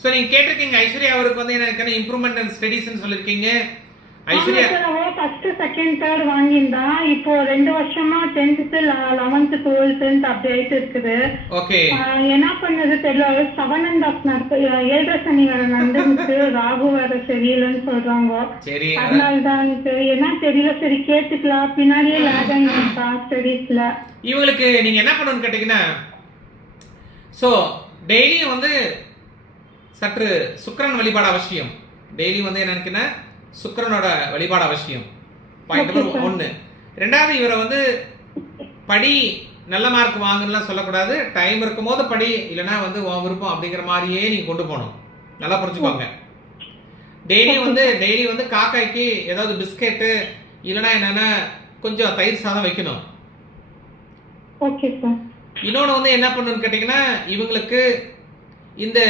So நீங்க கேட்டிருக்கீங்க ஐஸ்வர்யா அவருக்கு வந்து எனக்கு இம்ப்ரூவ்மெண்ட் அண்ட் ஸ்டடீஸ்னு சொல்லிருக்கீங்க. ஐஸ்வர்யா ஃபர்ஸ்ட் செகண்ட் தேர்ட் வாங்கியிருந்தா இப்போ 2 வருஷமா 10th 11th 12th அப்படி ஆயிட்டு இருக்குது. ஓகே என்ன பண்ணது தெரியல. 7.5 ஏழரை சனி வேற நடந்துச்சு. ராகு வேற சரியில்லைன்னு சொல்றாங்க. சரி அதனாலதான் என்ன தெரியல. சரி கேட்டுக்கலாம். பின்னாடியே லேக் ஆகிட்டா ஸ்டடீஸ்ல. இவங்களுக்கு நீங்க என்ன பண்ணணும்னு கேட்டீங்கன்னா சோ டெய்லியும் வந்து சற்று சுக்கிரன் வழிபாடு அவசியம். டெய்லி வந்து என்னன்னா சுக்கிரனோட வழிபாடு அவசியம். Point number 1. ரெண்டாவது இவரை வந்து படி நல்ல மார்க் வாங்கலாம் சொல்லக்கூடாது. டைம் இருக்கும் போது படி, இல்லைன்னா வந்து உன் விருப்பம் அப்படிங்கிற மாதிரியே நீங்க கொண்டு போகணும். நல்லா புரிஞ்சுக்கோங்க. டெய்லி வந்து காக்காய்க்கு ஏதாவது பிஸ்கெட்டு இல்லைன்னா என்னன்னா கொஞ்சம் தயிர் சாதம் வைக்கணும். Okay sir. இன்னொன்று வந்து என்ன பண்ணணும்னு கேட்டீங்கன்னா இவங்களுக்கு இந்த